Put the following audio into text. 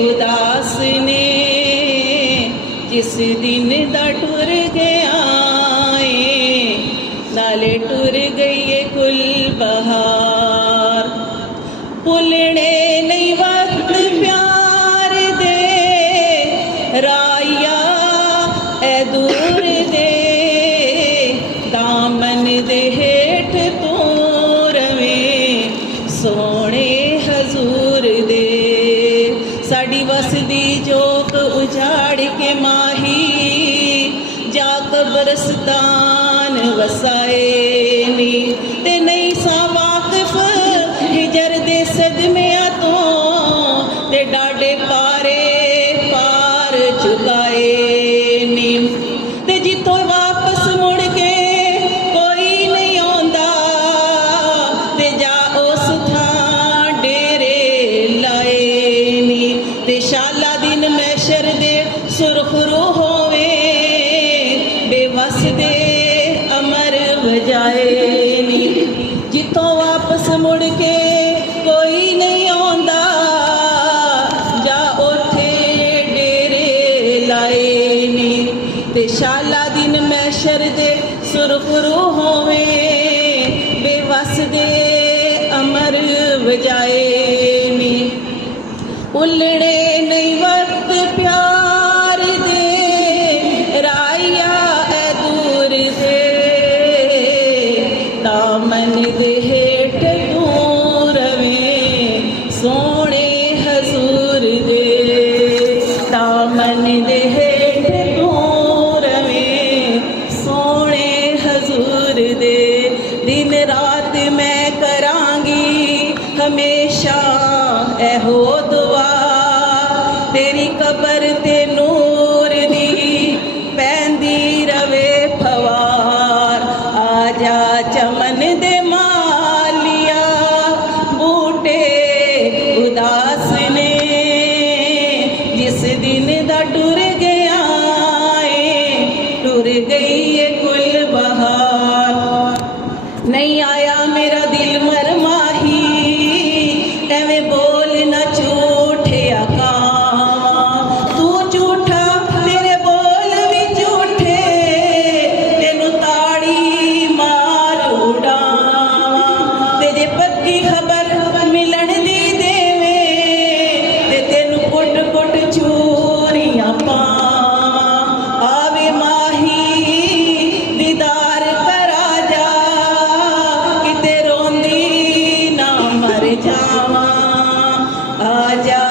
उदास ने जिस दिन दा टुर गया है, नाले टुर गई है कुल बहार। भुलने नहीं वक्त प्यार दे राया ए दूर दे, दामन दे हेठ तू रवें सोने हजूर दे। साड़ी वसदी जोक उजाड़ के माही जा कब्रस्तान वसाए नी, ते नहीं सा वाकिफ हिजर दे सदमिया तो, ते डाडे पारे पार चुकाए नी। ते जितों वापस मुड़ के कोई नहीं आंदा, ते जा उस थां डेरे लाए नी। ते शाला दिन मैशर दे सुरखरू होवे, बेवस दे अमर वजाए नी। जितों वापस मुड़ के कोई नहीं आंदा, जा उथे डेरे लाए नी। ते शाला दिन मैशर दे सुरखरू होवे, बेवस दे अमर वजाए नी। उलड़े नहीं वक्त प्यार दे राया ए दूर दे, दामन दे हेठ तू रवें सोने हजूर दे, दामन दे हेठ तू रवें सोने हजूर दे। दिन रात मैं करांगी हमेशा एहो दुआ, तेरी कबर ते नूर दी पैंदी रवे फवार। आजा चमन दे मालिया बूटे उदास ने जिस दिन दा टुर गया है, टुर गई है कुल बहार। नहीं आया मेरा दिल मरमाही, एवें बोल ना झूठे आकावा, तू झूठा तेरे बोल भी झूठे, तेनू ताड़ी मार उड़ावा। ते जे पक्की खबर मिलन दी देवे, ते तेनू कुट कुट चूरियां पावा। आवे माही दीदार करा जा, किते रोंदी ना मर जावा। आजा